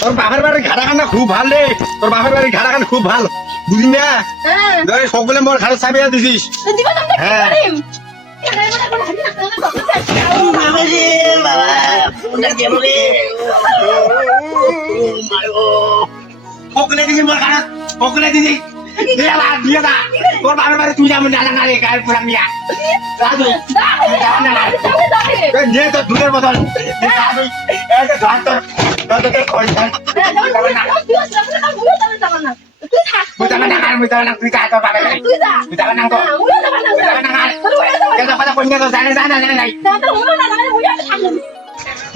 তোর বাপের বাড়ির ঘাটাখানা খুব ভাল রে, তোর বাপের বাড়ির ঘাটাখানা খুব ভাল, বুঝলি না? সকলে মোর ঘাড়ে চাপিয়ে দিছিস। হ্যাঁ সকলে দিছি মোর ঘাড়ে, সকলে দিছি। তোর বাপের বাড়ি তুই যাবো না না রে গায়ের পুরা মিয়া নিয়ে তোর দুধের বদল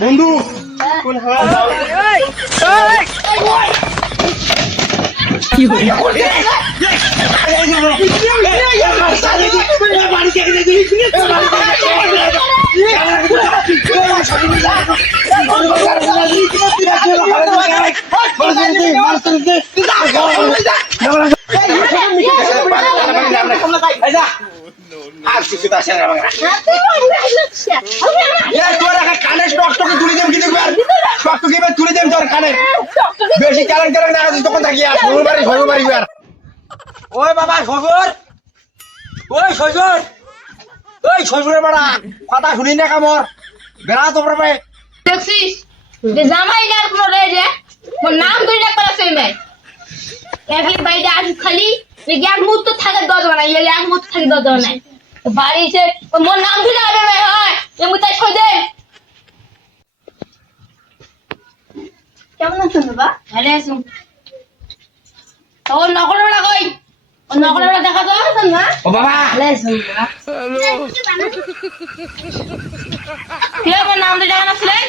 বন্ধু আর কিছু তো আসে না তোর কানে স্টকটকে তুলে দেব কি দেখবার স্টকটকে এবার তুলে দেব তোর কানে বেশি ক্যালেন ক্যালেন না তখন থাকিয়া ঘর বাড়ি আর ওই বাবা শ্বশুর ওই শ্বশুর ওই শ্বশুরের বাড়া কথা শুনি না কামর বেড়া তো প্রবে দেখছিস যে জামাই যার কোনো রে যে মোর নাম ধরে ডাক পারছিস না একই বাইরে আজ খালি এই এক মুহূর্ত থাকে দজ বানাই এই এক মুহূর্ত থাকে দজ বানাই বাড়ি এসে মোর নাম ধরে আবে ভাই হয় এ মুই তাই সই দে কেমন আছেন বাবা ভালো আছি ও নকল বড়া কই ও নকল বড়া দেখা তো আছেন না ও বাবা ভালো আছি বাবা কে মোর নাম ধরে ডাক না ছিলেন